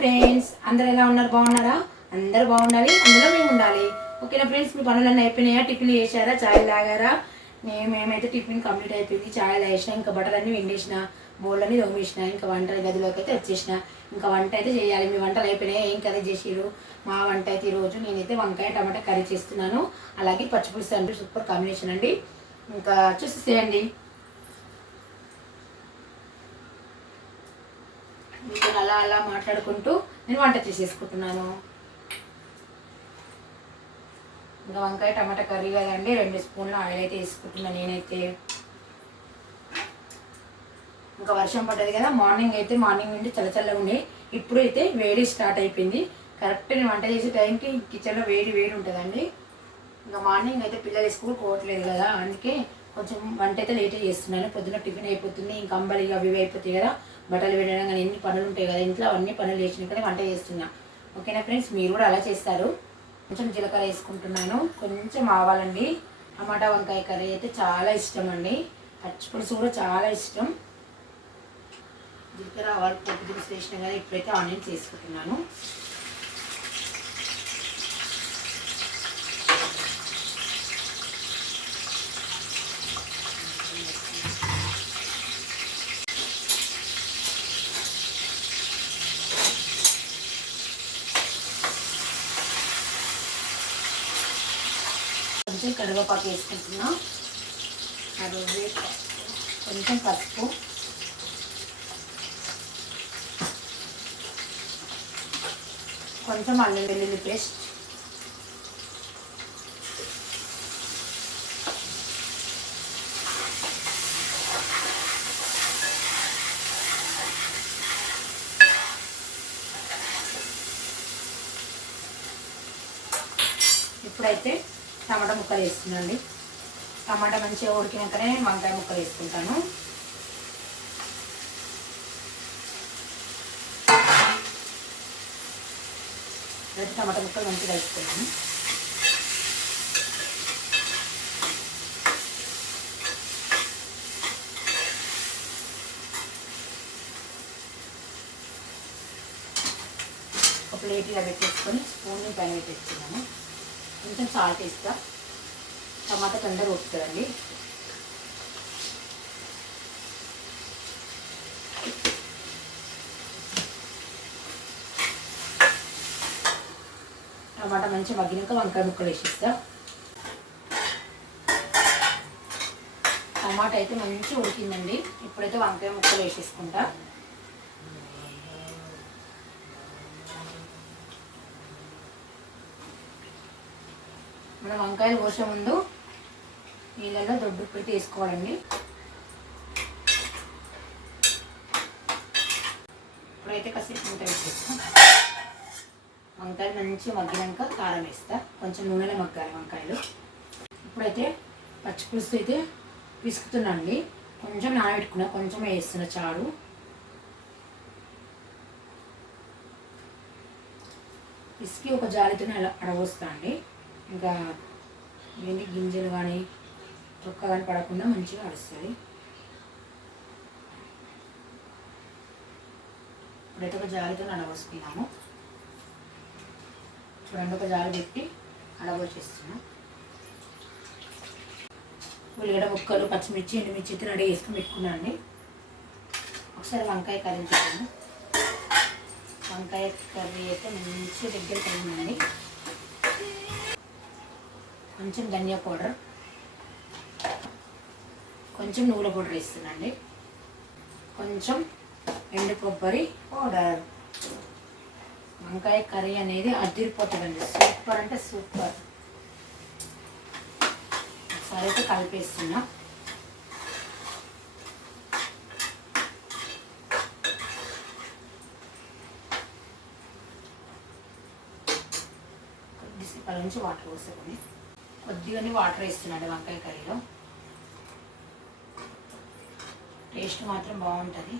Friends? అందరు ఎలా ఉన్నారు? బాగున్నారా? అందరు బాగుండాలి అందులో మేము ఉండాలి. ఓకేనా ఫ్రెండ్స్? మీ పనులన్నీ అయిపోయినాయా? టిఫిన్ చేశారా? చాయ్ తాగారా? నేను మేమైతే టిఫిన్ కంప్లీట్ అయిపోయింది. చాయ్ తాగేసిన ఇంకా బట్టలన్నీ వెండేసిన బోళ్ళని దొంగేసిన ఇంకా వంట గదిలోకి అయితే వచ్చేసిన. ఇంకా వంట అయితే చేయాలి. మీ వంటలు అయిపోయినాయి? ఏం కర్రీ చేసిరు మా వంట అయితే ఈరోజు నేనైతే వంకాయ టమాటా కర్రీ చేస్తున్నాను. అలాగే పచ్చిపులుసు అంటే సూపర్ కాంబినేషన్ అండి. ఇంకా చూసేసేయండి మీతో అలా అలా మాట్లాడుకుంటూ నేను వంట చేసేసుకుంటున్నాను. ఇంకా వంకాయ టమాటా కర్రీ కదండి రెండు స్పూన్ల ఆయిల్ అయితే వేసుకుంటున్నాను నేనైతే. ఇంకా వర్షం పడ్డది కదా మార్నింగ్ అయితే మార్నింగ్ నుండి చల్లచల్లగా ఉండే. ఇప్పుడు అయితే వేడి స్టార్ట్ అయిపోయింది. కరెక్ట్ నేను వంట చేసే టైంకి కిచెన్లో వేడి వేడి ఉంటుందండి. ఇంకా మార్నింగ్ అయితే పిల్లలు స్కూల్ పోవట్లేదు కదా అందుకే కొంచెం వంట అయితే లేట్ చేస్తున్నాను. పొద్దున్న టిఫిన్ అయిపోతుంది ఇంకా అంబలి అవి అయిపోతాయి కదా. బట్టలు పెట్టడం కానీ ఎన్ని పనులు ఉంటాయి కదా ఇంట్లో అవన్నీ పనులు చేసినాకనే వంట చేస్తున్నా. ఓకేనా ఫ్రెండ్స్? మీరు కూడా అలా చేస్తారు. కొంచెం జీలకర్ర వేసుకుంటున్నాను. కొంచెం ఆవాలండి. టమాటా వంకాయ కర్రీ అయితే చాలా ఇష్టం అండి. పచ్చిపులుసు కూడా చాలా ఇష్టం. జీలకర్ర ఆవాలు పోపు దినుసులు వేసినా కదా ఇప్పుడైతే ఆనియన్స్ వేసుకుంటున్నాను. కొంచెం కరివేపాకు వేసుకుంటున్నా. కరివేపాకు. కొంచెం పసుపు. కొంచెం అల్లం వెల్లుల్లి పేస్ట్. ఇప్పుడైతే టమాటా ముక్కలు వేస్తున్నాండి టమాటా మంచిగా ఉడికినాకనే వంకాయ ముక్కలు వేసుకుంటాను. ఇప్పుడైతే టమాటా ముక్కలు మంచిగా వేసుకున్నాను ఒక ప్లేట్ ఇలా పెట్టేసుకొని స్పూన్ని పైన పెట్టేసుకున్నాను. కొంచెం సాల్ట్ వేస్తా. టమాటా తొందరగా ఉడుకుతుందండి టమాటా మంచిగా మగ్గినాక వంకాయ ముక్కలు వేసిస్తా. టమాటా అయితే మంచిగా ఉడికిందండి. ఇప్పుడైతే వంకాయ ముక్కలు వేసేసుకుంటా. మనం వంకాయలు కోసే ముందు నీళ్ళలో దొడ్డు పెట్టి వేసుకోవాలండి. ఇప్పుడైతే కాసేపు మూత వేసేస్తాం వంకాయలు మంచి మగ్గినాక కారం వేస్తా. కొంచెం నూనెలో మగ్గాలి వంకాయలు. ఇప్పుడైతే పచ్చిపులుసు అయితే పిసుకుతున్నాండి కొంచెం నానబెట్టుకున్నా కొంచెం వేస్తున్నా చారు. పిసికి ఒక జాలితో అలా అడవస్తా అండి. ఇంకా ఏంటి గింజలు కానీ తొక్క కానీ పడకుండా మంచిగా అడుస్తుంది ఇప్పుడైతే ఒక జాలితో అడవసుకున్నాము చూడండి ఒక జాలి పెట్టి అడగొచ్చేస్తున్నాం ఉల్లిగడ్డ ముక్కలు పచ్చిమిర్చి ఎండుమిర్చి అయితే రెడీ వేసుకుని పెట్టుకున్నాను అండి. ఒకసారి వంకాయ కర్రీ వంకాయ కర్రీ అయితే మంచి దగ్గర కలిగిందండి కొంచెం ధనియా పౌడర్ కొంచెం నువ్వుల పౌడర్ వేస్తున్నాండి కొంచెం ఎండు కొబ్బరి పౌడర్. వంకాయ కర్రీ అనేది అదిరిపోతుందండి. సూపర్ అంటే సూపర్. ఒకసారి అయితే కలిపేస్తున్నా. కొద్దిసేపటి నుంచి వాటర్ పోసుకొని కొద్దిగానే వాటర్ వేస్తున్నాడు వంకాయ కర్రీలో. టేస్ట్ మాత్రం బాగుంటుంది.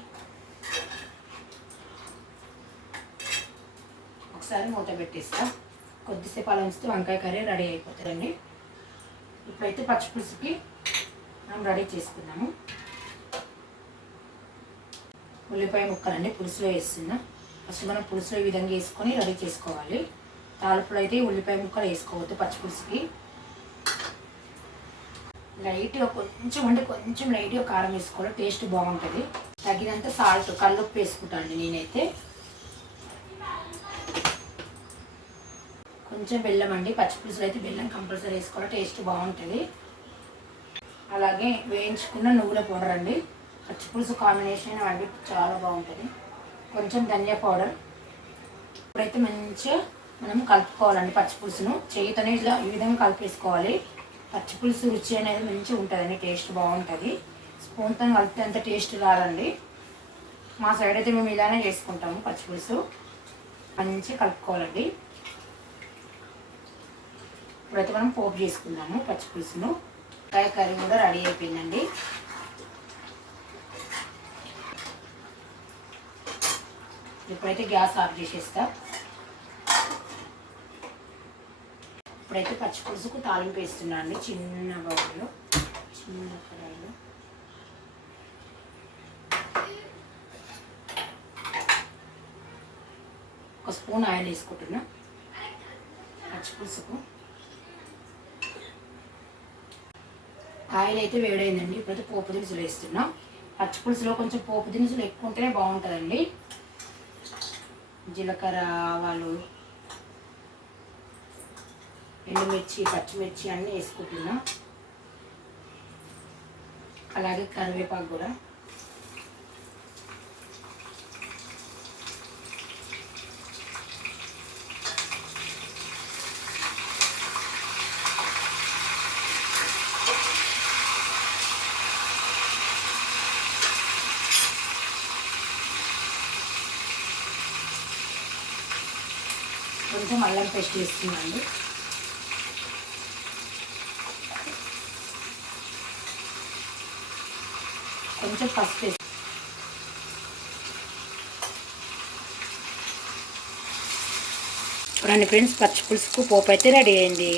ఒకసారి మూత పెట్టేస్తా. కొద్దిసేపు అలా ఉంచితే వంకాయ కర్రీ రెడీ అయిపోతుందండి. ఇప్పుడైతే పచ్చిపులుసుకి మనం రెడీ చేసుకున్నాము ఉల్లిపాయ ముక్కలండి పులుసులో వేస్తున్నా. ఫస్ట్ మనం పులుసు ఈ విధంగా వేసుకొని రెడీ చేసుకోవాలి. తాలింపులో అయితే ఉల్లిపాయ ముక్కలు వేసుకోవద్దు పచ్చిపులుసుకి లైట్గా కొంచెం అంటే కొంచెం లైట్గా కారం వేసుకోవాలి టేస్ట్ బాగుంటుంది. తగినంత సాల్ట్ కల్లుప్పు వేసుకుంటాను నేనైతే. కొంచెం బెల్లం అండి పచ్చి పులుసులో అయితే బెల్లం కంపల్సరీ వేసుకోవాలి టేస్ట్ బాగుంటుంది. అలాగే వేయించుకున్న నువ్వుల పౌడర్ అండి. పచ్చి పులుసు కాంబినేషన్ అండి చాలా బాగుంటుంది. కొంచెం ధనియా పౌడర్. ఇప్పుడైతే మంచిగా మనం కలుపుకోవాలండి పచ్చి పులుసును. చేయితోనే ఇలా ఈ విధంగా కలిపేసుకోవాలి. పచ్చిపులుసు రుచి అనేది మంచిగా ఉంటుందండి టేస్ట్ బాగుంటుంది. స్పూన్తో కలిపితే అంత టేస్ట్ రాదండి. మా సైడ్ అయితే మేము ఇలానే చేసుకుంటాము పచ్చిపులుసు మంచి కలుపుకోవాలండి. ఇప్పుడైతే మనం పోపు చేసుకుందాము పచ్చిపులుసును కాయ కర్రీ కూడా రెడీ అయిపోయిందండి. ఇప్పుడైతే గ్యాస్ ఆఫ్ చేసేస్తా. ఇప్పుడైతే పచ్చి పులుసుకు తాలింపు వేస్తున్నాను అండి చిన్న బౌల్లో. చిన్న కడాయిలో. ఒక స్పూన్ ఆయిల్ వేసుకుంటున్నా. పచ్చి పులుసుకు. ఆయిల్ అయితే వేడైందండి. ఇప్పుడైతే పోపు దినుసులు వేస్తున్నాం. పచ్చి పులుసులో కొంచెం పోపు దినుసులు ఎక్కువ ఉంటేనే బాగుంటుందండి. జీలకర్ర ఆవాలు ఎండుమిర్చి పచ్చిమిర్చి అన్నీ వేసుకుంటున్నా. అలాగే కరివేపాకు కూడా. కొంచెం అల్లం పేస్ట్ వేస్తున్నాండి కొంచెం పసుపు వేసి. చూడండి ఫ్రెండ్స్ పచ్చి పులుసుకు పోపు అయితే రెడీ అయింది.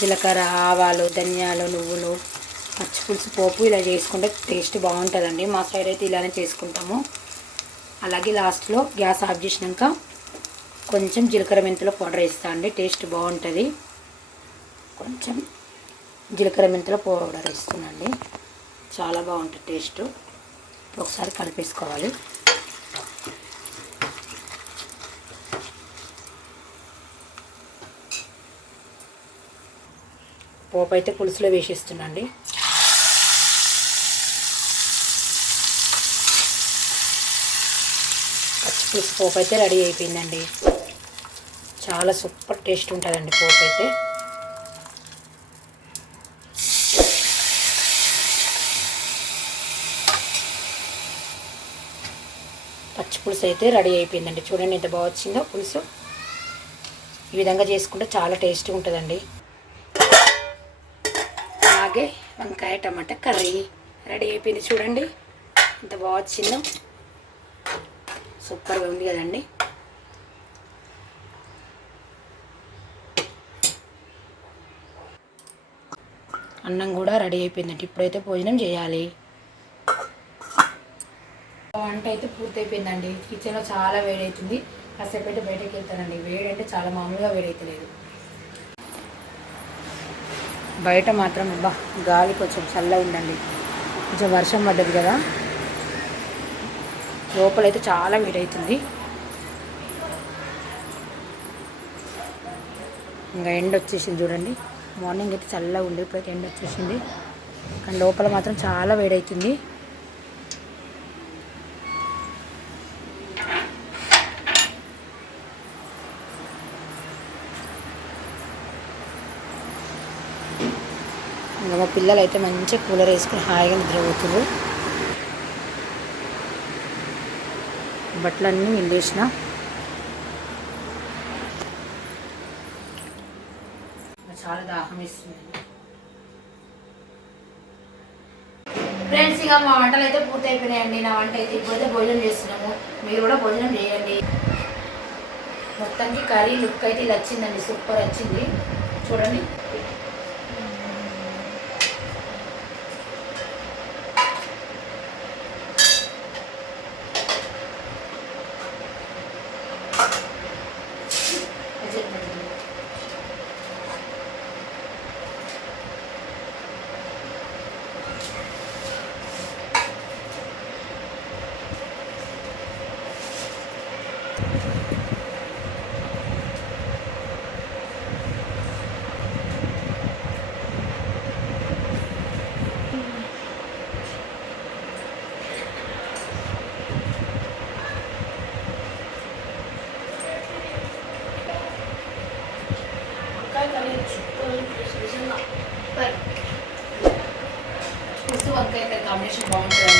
జీలకర్ర ఆవాలు ధనియాలు నువ్వులు పచ్చి పులుసు పోపు ఇలా చేసుకుంటే టేస్ట్ బాగుంటుందండి. మా సైడ్ అయితే ఇలానే చేసుకుంటాము. అలాగే లాస్ట్లో గ్యాస్ ఆఫ్ చేసినాక కొంచెం జీలకర్ర మెంతుల పౌడర్ వేస్తా అండి టేస్ట్ బాగుంటుంది. కొంచెం జీలకర్ర మెంతుల పౌడర్ వేస్తున్నాండి చాలా బాగుంటుంది టేస్ట్. ఒకసారి కలిపేసుకోవాలి. పోపు అయితే పులుసులో వేసేస్తున్నాండి పచ్చి పులుసు పోపు అయితే రెడీ అయిపోయిందండి. చాలా సూపర్ టేస్ట్ ఉంటుందండి పోపు అయితే. పులుసు అయితే రెడీ అయిపోయిందండి. చూడండి ఎంత బాగా వచ్చిందో పులుసు. ఈ విధంగా చేసుకుంటే చాలా టేస్ట్గా ఉంటుందండి. అలాగే వంకాయ టమాటా కర్రీ రెడీ అయిపోయింది చూడండి. ఎంత బాగా వచ్చిందో. సూపర్గా ఉంది కదండి. అన్నం కూడా రెడీ అయిపోయిందండి. ఇప్పుడైతే భోజనం చేయాలి. వంట అయితే పూర్తయిపోయిందండి. కిచెన్లో చాలా వేడి అవుతుంది కాసేపు అయితే బయటకు వెళ్తానండి. వేడి అంటే చాలా మామూలుగా వేడి అవుతలేదు బయట మాత్రం అబ్బా గాలి కొంచెం చల్ల ఉందండి. కొంచెం వర్షం పడ్డది కదా. లోపలైతే చాలా వేడవుతుంది ఇంకా ఎండ వచ్చేసింది చూడండి. మార్నింగ్ అయితే చల్లగా ఉండే ఇప్పుడైతే ఎండ వచ్చేసింది. కానీ లోపల మాత్రం చాలా వేడవుతుంది పిల్లలు అయితే మంచిగా కూలర్ వేసుకుని హాయిగా నిద్రపోతున్నారు బట్టలన్నీ నిండేసిన చాలా దాహం వేస్తుంది. ఫ్రెండ్స్ ఇక మా వంటలు అయితే పూర్తి అయిపోయినాయండి నా వంట అయితే ఇప్పుడైతే భోజనం చేస్తున్నాము. మీరు కూడా భోజనం చేయండి. మొత్తానికి కర్రీ లుక్ అయితే ఇలా వచ్చిందండి. సూపర్ వచ్చింది. చూడండి ఉంది ఫ్రెండ్స్ నిజంగా సూపర్ పులుసు వంకాయ కర్రీ